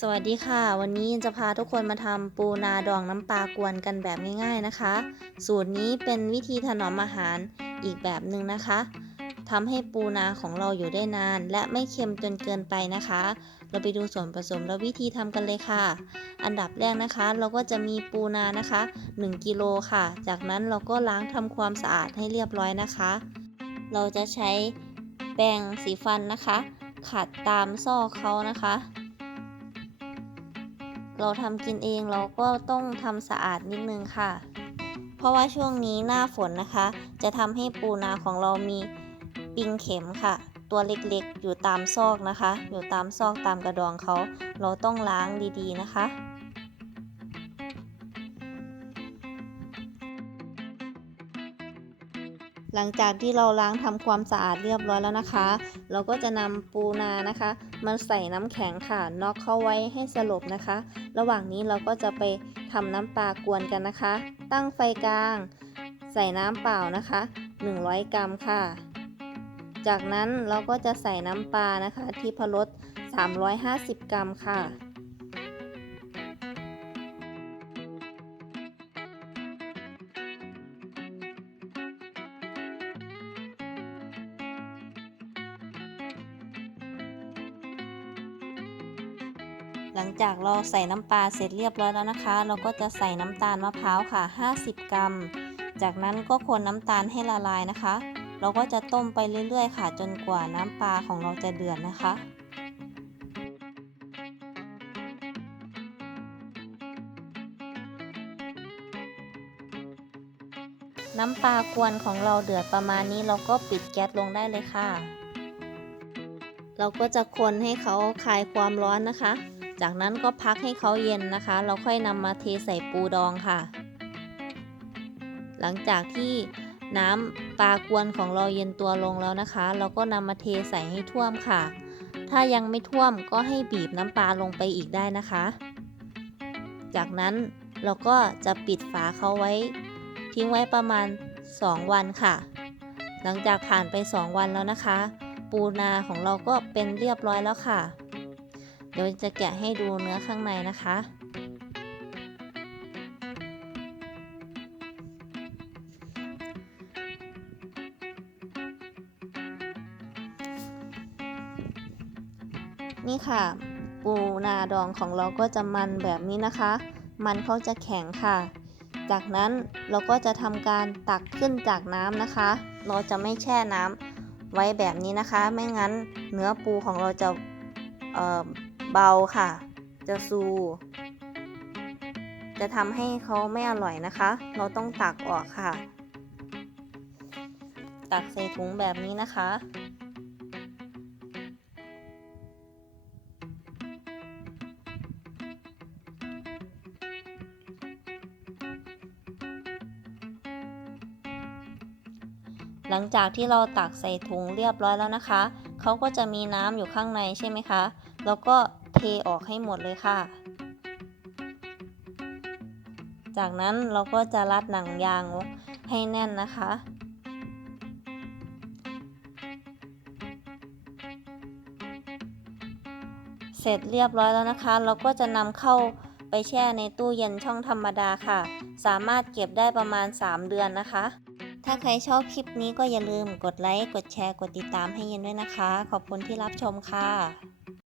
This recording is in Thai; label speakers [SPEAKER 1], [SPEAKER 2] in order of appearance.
[SPEAKER 1] สวัสดีค่ะ วันนี้จะพาทุกคนมาทำปูนาดองน้ำปลากวนกันแบบง่ายๆนะคะ สูตรนี้เป็นวิธีถนอมอาหารอีกแบบหนึ่งนะคะทำให้ปูนาของเราอยู่ได้นาน และไม่เค็มจนเกินไปนะคะ เราไปดูส่วนผสมและวิธีทำกันเลยค่ะ อันดับแรกนะคะ เราก็จะมีปูนานะคะ 1กิโลค่ะ จากนั้นเราก็ล้างทำความสะอาดให้เรียบร้อยนะคะ เราจะใช้แปรงสีฟันนะคะ ขัดตามซอกเขานะคะ เราทำกินเองเราก็ต้องทำสะอาดนิดนึงค่ะ เพราะว่าช่วงนี้หน้าฝนนะคะ จะทำให้ปูนาของเรามีปิงเข็มค่ะ ตัวเล็กๆ อยู่ตามซอกนะคะ อยู่ตามซอกตามกระดองเขา เราต้องล้างดีๆนะคะ หลังจากที่เราล้างทำความสะอาดเรียบร้อยแล้วนะคะ เราก็จะนำปูนานะคะมาใส่น้ำแข็งค่ะน็อกเข้าไว้ให้สลบนะคะ ระหว่างนี้เราก็จะไปทำน้ำปลากวนกันนะคะ ตั้งไฟกลาง ใส่น้ำเปล่านะคะ 100 กรัมค่ะ จากนั้นเราก็จะใส่น้ำปลานะคะ ที่พรส350 กรัมค่ะ หลังจากเราใส่น้ำปลาเสร็จเรียบร้อยแล้วนะคะ เราก็จะใส่น้ำตาลมะพร้าวค่ะ 50 กรัม จากนั้นก็คนน้ำตาลให้ละลายนะคะ เราก็จะต้มไปเรื่อยๆ ค่ะ จนกว่าน้ำปลาของเราจะเดือดนะคะน้ำปลากวนของเราเดือดประมาณนี้เราก็ปิดแก๊สลงได้เลยค่ะ เราก็จะคนให้เขาคลายความร้อนนะคะ จากนั้นก็พักให้เขาเย็นนะคะ เราค่อยนำมาเทใส่ปูดองค่ะ หลังจากที่น้ำปลากวนของเราเย็นตัวลงแล้วนะคะ เราก็นำมาเทใส่ให้ท่วมค่ะ ถ้ายังไม่ท่วมก็ให้บีบน้ำปลาลงไปอีกได้นะคะ จากนั้นเราก็จะปิดฝาเขาไว้ ทิ้งไว้ประมาณ 2 วันค่ะ หลังจากผ่านไป 2 วันแล้วนะคะ ปูนาของเราก็เป็นเรียบร้อยแล้วค่ะ เดี๋ยวจะแกะให้ดูเนื้อข้างในนะคะ นี่ค่ะ ปูนาดองของเราก็จะมันแบบนี้นะคะ มันเขาจะแข็งค่ะ จากนั้นเราก็จะทำการตักขึ้นจากน้ำนะคะ เราจะไม่แช่น้ำไว้แบบนี้นะคะ ไม่งั้นเนื้อปูของเราจะ เบาค่ะ จะซู จะทำให้เขาไม่อร่อยนะคะ เราต้องตักออกค่ะ ตักใส่ถุงแบบนี้นะคะหลังจากที่เราตักใส่ถุงเรียบร้อยแล้วนะคะ เขาก็จะมีน้ำอยู่ข้างในใช่ไหมคะ แล้วก็เทออกให้หมดเลยค่ะ จากนั้นเราก็จะรัดหนังยางให้แน่นนะคะ เสร็จเรียบร้อยแล้วนะคะ เราก็จะนำเข้าไปแช่ในตู้เย็นช่องธรรมดาค่ะ สามารถเก็บได้ประมาณ 3 เดือนนะคะ ถ้าใครชอบคลิปนี้ก็อย่าลืมกดไลค์ กดแชร์ กดติดตามให้เย็นด้วยนะคะ ขอบคุณที่รับชมค่ะ